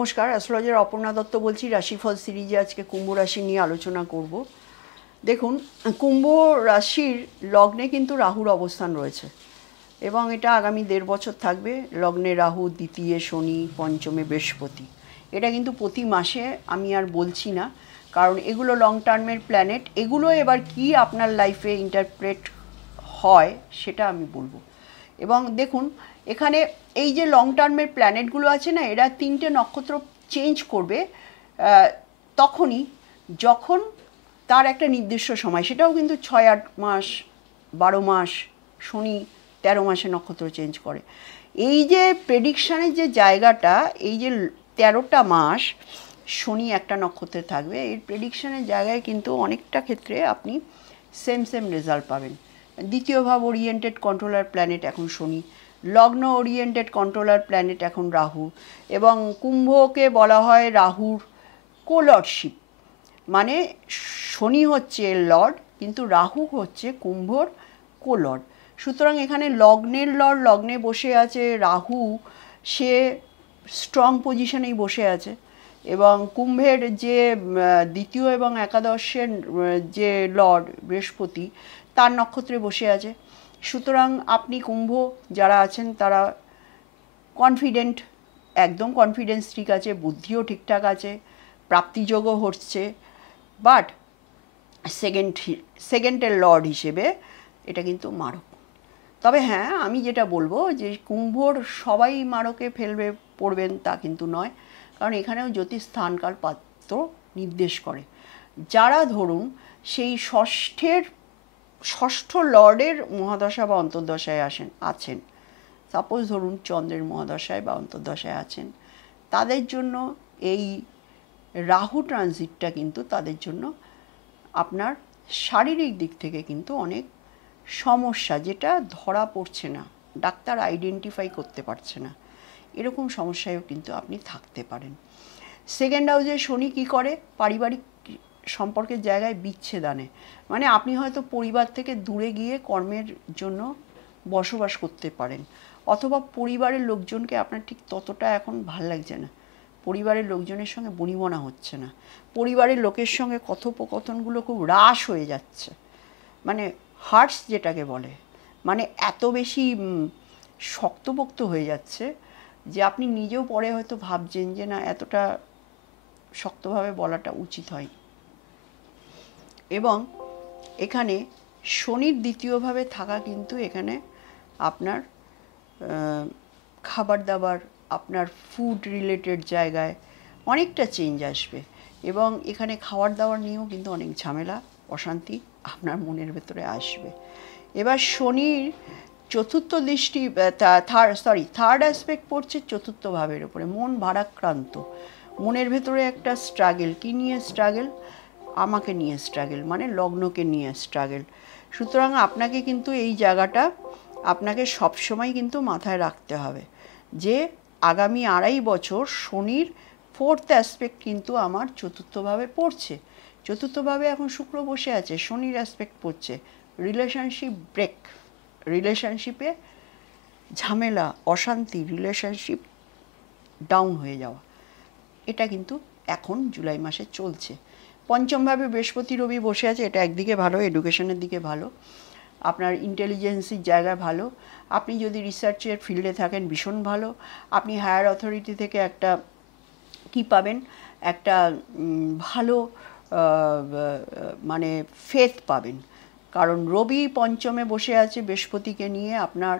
নমস্কার, অ্যাস্ট্রোলজার অপর্ণা দত্ত বলছি। রাশিফল সিরিজে আজকে কুম্ভ রাশি নিয়ে আলোচনা করব। দেখুন, কুম্ভ রাশির লগ্নে কিন্তু রাহুর অবস্থান রয়েছে এবং এটা আগামী 1.5 বছর থাকবে। লগ্নে রাহু, দ্বিতীয় শনি, পঞ্চমে বৃহস্পতি। এটা কিন্তু প্রতি মাসে আমি আর বলছি না, কারণ এগুলো লং টার্মের প্ল্যানেট। এগুলো এবার কি আপনার লাইফে ইন্টারপ্রেট হয় সেটা আমি বলবো। এবং দেখুন, এখানে এই যে লং টার্মের প্ল্যানেটগুলো আছে না, এরা 3টে নক্ষত্র চেঞ্জ করবে তখনই যখন তার একটা নির্দিষ্ট সময়, সেটাও কিন্তু 6-8 মাস, 12 মাস। শনি 13 মাসে নক্ষত্র চেঞ্জ করে। এই যে প্রেডিকশানের যে জায়গাটা, এই যে 13টা মাস শনি একটা নক্ষত্রে থাকবে, এই প্রেডিকশানের জায়গায় কিন্তু অনেকটা ক্ষেত্রে আপনি সেম রেজাল্ট পাবেন। দ্বিতীয় ভাব ওরিয়েন্টেড কন্ট্রোলার প্ল্যানেট এখন শনি, লগ্ন ওরিয়েন্টেড কন্ট্রোলার প্ল্যানেট এখন রাহু, এবং কুম্ভকে বলা হয় রাহুর কোলর্ডশিপ। মানে শনি হচ্ছে লর্ড, কিন্তু রাহু হচ্ছে কুম্ভর কোলর্ড। সুতরাং এখানে লগ্নের লর্ড লগ্নে বসে আছে রাহু, সে স্ট্রং পজিশনেই বসে আছে, এবং কুম্ভের যে দ্বিতীয় এবং একাদশের যে লর্ড বৃহস্পতি, তার নক্ষত্রে বসে আছে। সুতরাং আপনি কুম্ভ যারা আছেন তারা কনফিডেন্ট, একদম কনফিডেন্স ঠিক আছে, বুদ্ধিও ঠিকঠাক আছে, প্রাপ্তিযোগও হচ্ছে। বাট সেকেন্ডের লর্ড হিসেবে এটা কিন্তু মারক। তবে হ্যাঁ, আমি যেটা বলবো যে কুম্ভর সবাই মারকে পড়বেন তা কিন্তু নয়, কারণ এখানেও জ্যোতিষ স্থানকাল পাত্র নির্দেশ করে। যারা ধরুন সেই ষষ্ঠ লর্ডের মহাদশা বা অন্তর্দশায় আছেন, সাপোজ ধরুন চন্দ্রের মহাদশায় বা অন্তর্দশায় আছেন, তাদের জন্য এই রাহু ট্রানজিটটা কিন্তু তাদের জন্য আপনার শারীরিক দিক থেকে কিন্তু অনেক সমস্যা, যেটা ধরা পড়ছে না, ডাক্তার আইডেন্টিফাই করতে পারছে না, এরকম সমস্যায়ও কিন্তু আপনি থাকতে পারেন। সেকেন্ড হাউসে শনি কী করে? পারিবারিক সম্পর্কের জায়গায় বিচ্ছেদ আনে। মানে আপনি হয়তো পরিবার থেকে দূরে গিয়ে কর্মের জন্য বসবাস করতে পারেন, অথবা পরিবারের লোকজনকে আপনার ঠিক ততটা এখন ভাল লাগছে না, পরিবারের লোকজনের সঙ্গে বনিবনা হচ্ছে না, পরিবারের লোকের সঙ্গে কথোপকথনগুলো খুব হ্রাস হয়ে যাচ্ছে, মানে হার্টস যেটাকে বলে, মানে এত বেশি শক্তপোক্ত হয়ে যাচ্ছে যে আপনি নিজেও পরে হয়তো ভাবছেন যে না, এতটা শক্তভাবে বলাটা উচিত হয়। এবং এখানে শনির দ্বিতীয়ভাবে থাকা কিন্তু এখানে আপনার খাবার দাবার, আপনার ফুড রিলেটেড জায়গায় অনেকটা চেঞ্জ আসবে, এবং এখানে খাবার দাবার নিয়েও কিন্তু অনেক ঝামেলা, অশান্তি আপনার মনের ভেতরে আসবে। এবার শনির চতুর্থ দৃষ্টি, থার্ড অ্যাসপেক্ট পড়ছে চতুর্থ ভাবের উপরে। মন ভারাক্রান্ত, মনের ভেতরে একটা স্ট্রাগেল। কী নিয়ে স্ট্রাগেল? আমাকে নিয়ে স্ট্রাগেল, মানে লগ্নকে নিয়ে স্ট্রাগেল। সুতরাং আপনাকে কিন্তু এই জায়গাটা আপনাকে সবসময় কিন্তু মাথায় রাখতে হবে যে আগামী 2.5 বছর শনির ফোর্থ অ্যাসপেক্ট কিন্তু আমার চতুর্থভাবে পড়ছে। চতুর্থভাবে এখন শুক্র বসে আছে, শনির অ্যাসপেক্ট পড়ছে। রিলেশনশিপ ব্রেক, রিলেশনশিপে ঝামেলা, অশান্তি, রিলেশনশিপ ডাউন হয়ে যাওয়া, এটা কিন্তু এখন জুলাই মাসে চলছে। পঞ্চমভাবে বৃহস্পতি রবি বসে আছে, এটা একদিকে ভালো, এডুকেশনের দিকে ভালো, আপনার ইন্টেলিজেন্সির জায়গা ভালো, আপনি যদি রিসার্চের ফিল্ডে থাকেন ভীষণ ভালো, আপনি হায়ার অথরিটি থেকে একটা কী পাবেন, একটা ভালো মানে ফেথ পাবেন। কারণ রবি পঞ্চমে বসে আছে বৃহস্পতিকে নিয়ে, আপনার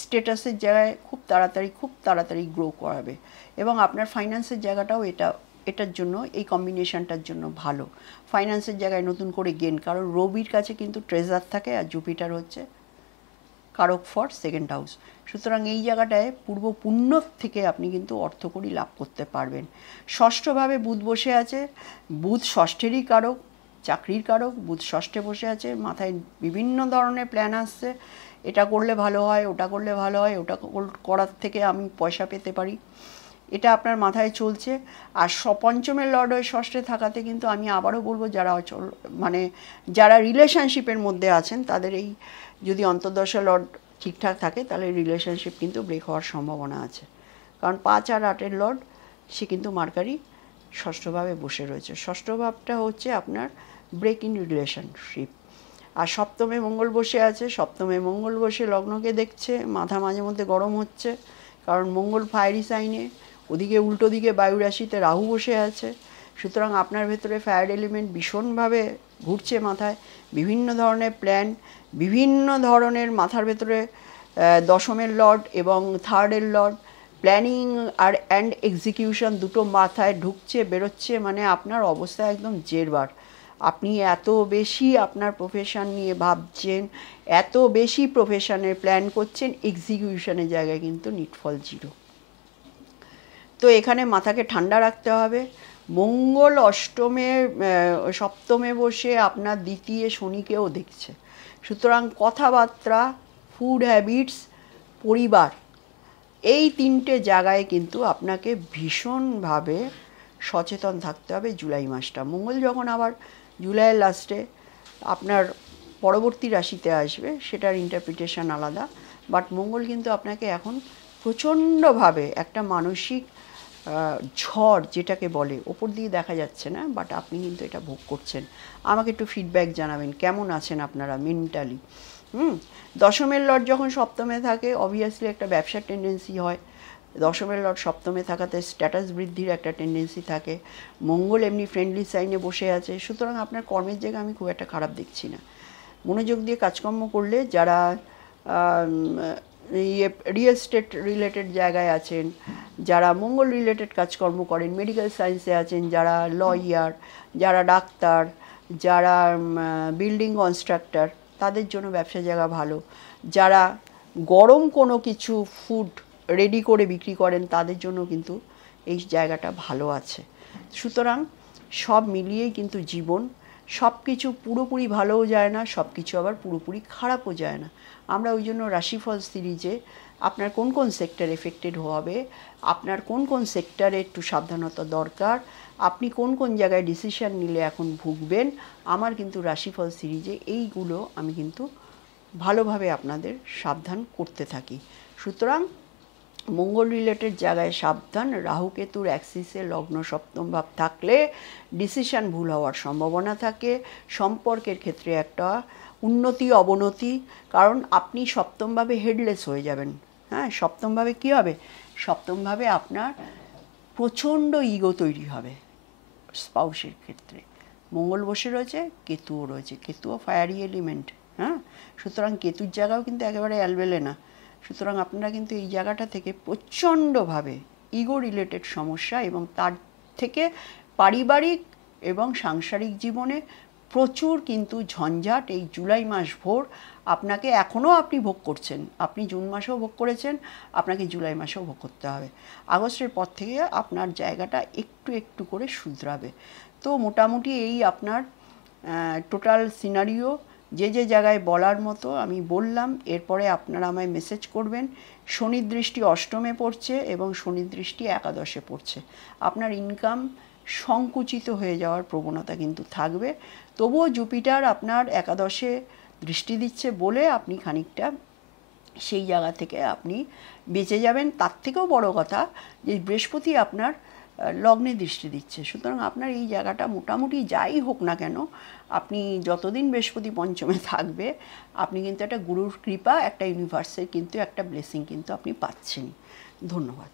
স্ট্যাটাসের জায়গায় খুব তাড়াতাড়ি গ্রো করাবে, এবং আপনার ফাইন্যান্সের জায়গাটাও এটার জন্য, এই কম্বিনেশনটার জন্য ভালো। ফাইন্যান্সের জায়গায় নতুন করে গেন, কারণ রবির কাছে কিন্তু ট্রেজার থাকে, আর জুপিটার হচ্ছে কারক ফর সেকেন্ড হাউস। সুতরাং এই জায়গাটায় পূর্ব পুণ্য থেকে আপনি কিন্তু অর্থকড়ি লাভ করতে পারবেন। ষষ্ঠভাবে বুধ বসে আছে, বুধ ষষ্ঠেরই কারক, চাকরির কারক। বুধ ষষ্ঠে বসে আছে, মাথায় বিভিন্ন ধরনের প্ল্যান আসছে, এটা করলে ভালো হয়, ওটা করলে ভালো হয়, ওটা করার থেকে আমি পয়সা পেতে পারি, এটা আপনার মাথায় চলছে। আর পঞ্চমের লর্ড হয়ে ষষ্ঠে থাকাতে কিন্তু আমি আবারও বলবো, যারা রিলেশনশিপের মধ্যে আছেন তাদের এই যদি অন্তর্দশা লর্ড ঠিকঠাক থাকে, তাহলে রিলেশনশিপ কিন্তু ব্রেক হওয়ার সম্ভাবনা আছে। কারণ 5 আর 8-এর লর্ড সে কিন্তু মার্কারি ষষ্ঠভাবে বসে রয়েছে। ষষ্ঠ ভাবটা হচ্ছে আপনার ব্রেক ইন রিলেশনশিপ। আর সপ্তমে মঙ্গল বসে আছে, সপ্তমে মঙ্গল বসে লগ্নকে দেখছে, মাথা মাঝে মধ্যে গরম হচ্ছে, কারণ মঙ্গল ফায়ারি সাইনে, ওদিকে উল্টো দিকে বায়ু রাশিতে রাহু বসে আছে। সুতরাং আপনার ভেতরে ফায়ার এলিমেন্ট ভীষণভাবে ঘুরছে মাথায়, বিভিন্ন ধরনের প্ল্যান, বিভিন্ন ধরনের মাথার ভেতরে দশমের লর্ড এবং থার্ডের লর্ড, প্ল্যানিং আর অ্যান্ড এক্সিকিউশন দুটো মাথায় ঢুকছে বেরোচ্ছে, মানে আপনার অবস্থা একদম জেরবার। আপনি এত বেশি আপনার প্রফেশন নিয়ে ভাবছেন, এত বেশি প্রফেশনের প্ল্যান করছেন, এক্সিকিউশনের জায়গায় কিন্তু নিটফল জিরো। তো এখানে মাথাকে ঠান্ডা রাখতে হবে। মঙ্গল অষ্টমে সপ্তমে বসে আপনার দ্বিতীয় শনিকেও দেখছে। সুতরাং কথাবার্তা, ফুড হ্যাবিটস, পরিবার, এই তিনটে জায়গায় কিন্তু আপনাকে ভীষণভাবে সচেতন থাকতে হবে জুলাই মাসটা। মঙ্গল যখন আবার জুলাইয়ের লাস্টে আপনার পরবর্তী রাশিতে আসবে, সেটার ইন্টারপ্রিটেশন আলাদা, বাট মঙ্গল কিন্তু আপনাকে এখন প্রচণ্ডভাবে একটা মানসিক ঝড় যেটাকে বলে, ওপর দিয়ে দেখা যাচ্ছে না, বাট আপনি কিন্তু এটা ভোগ করছেন। আমাকে একটু ফিডব্যাক জানাবেন কেমন আছেন আপনারা মেন্টালি। দশমের লর্ড যখন সপ্তমে থাকে, অবভিয়াসলি একটা ব্যবসার টেন্ডেন্সি হয়। দশমের লর্ড সপ্তমে থাকাতে স্ট্যাটাস বৃদ্ধির একটা টেন্ডেন্সি থাকে। মঙ্গল এমনি ফ্রেন্ডলি সাইনে বসে আছে, সুতরাং আপনার কর্মের জায়গা আমি খুব একটা খারাপ দেখছি না। মনোযোগ দিয়ে কাজকর্ম করলে যারা রিয়েল এস্টেট রিলেটেড জায়গায় আছেন, যারা মঙ্গল রিলেটেড কাজকর্ম করেন, মেডিকেল সায়েন্সে আছেন, যারা লয়ার, যারা ডাক্তার, যারা বিল্ডিং কনস্ট্রাক্টর, তাদের জন্য ব্যবসা জায়গা ভালো। যারা গরম কোনো কিছু ফুড রেডি করে বিক্রি করেন, তাদের জন্য কিন্তু এই জায়গাটা ভালো আছে। সুতরাং সব মিলিয়েই কিন্তু জীবন, সব কিছু পুরোপুরি ভালোও যায় না, সব কিছু আবার পুরোপুরি খারাপও যায় না। আমরা ওই জন্য রাশিফল সিরিজে আপনার কোন কোন সেক্টর এফেক্টেড হবে, আপনার কোন কোন সেক্টরে একটু সাবধানতা দরকার, আপনি কোন কোন জায়গায় ডিসিশন নিলে এখন ভুগবেন, আমার কিন্তু রাশিফল সিরিজে এইগুলো আমি কিন্তু ভালোভাবে আপনাদের সাবধান করতে থাকি। সুতরাং মঙ্গল রিলেটেড জায়গায় সাবধান। রাহু কেতুর অ্যাক্সিসে লগ্ন সপ্তম ভাব থাকলে ডিসিশন ভুল হওয়ার সম্ভাবনা থাকে। সম্পর্কের ক্ষেত্রে একটা উন্নতি অবনতি, কারণ আপনি সপ্তমভাবে হেডলেস হয়ে যাবেন। হ্যাঁ, সপ্তমভাবে কী হবে? সপ্তমভাবে আপনার প্রচণ্ড ইগো তৈরি হবে স্পাউসের ক্ষেত্রে। মঙ্গল বসে রয়েছে, কেতুও রয়েছে, কেতুও ফায়ারি এলিমেন্ট। হ্যাঁ, সুতরাং কেতুর জায়গাও কিন্তু একেবারে অ্যালবেলে না। সুতরাং আপনারা কিন্তু এই জায়গাটা থেকে প্রচণ্ডভাবে ইগো রিলেটেড সমস্যা এবং তার থেকে পারিবারিক এবং সাংসারিক জীবনে প্রচুর কিন্তু ঝঞ্ঝাট এই জুলাই মাস ভোর আপনাকে এখনও আপনি ভোগ করছেন। আপনি জুন মাসেও ভোগ করেছেন, আপনাকে জুলাই মাসেও ভোগ করতে হবে। আগস্টের পর থেকে আপনার জায়গাটা একটু একটু করে শুধরাবে। তো মোটামুটি এই আপনার টোটাল সিনারিও, যে যে জায়গায় বলার মতো আমি বললাম। এরপরে আপনারা আমায় মেসেজ করবেন। শনির দৃষ্টি অষ্টমে পড়ছে এবং শনির দৃষ্টি একাদশে পড়ছে। আপনার ইনকাম সংকুচিত হয়ে যাওয়ার প্রবণতা কিন্তু থাকবে। তবুও জুপিটার আপনার একাদশে দৃষ্টি দিচ্ছে বলে আপনি খানিকটা সেই জায়গা থেকে আপনি বেঁচে যাবেন। তার থেকেও বড় কথা যে বৃহস্পতি আপনার লগ্নে দৃষ্টি দিচ্ছে। সুতরাং আপনার এই জায়গাটা মোটামুটি যাই হোক না কেন, আপনি যতদিন বৃহস্পতি পঞ্চমে থাকবে, আপনি কিন্তু একটা গুরুর কৃপা, একটা ইউনিভার্সের কিন্তু একটা ব্লেসিং কিন্তু আপনি পাচ্ছেন। ধন্যবাদ।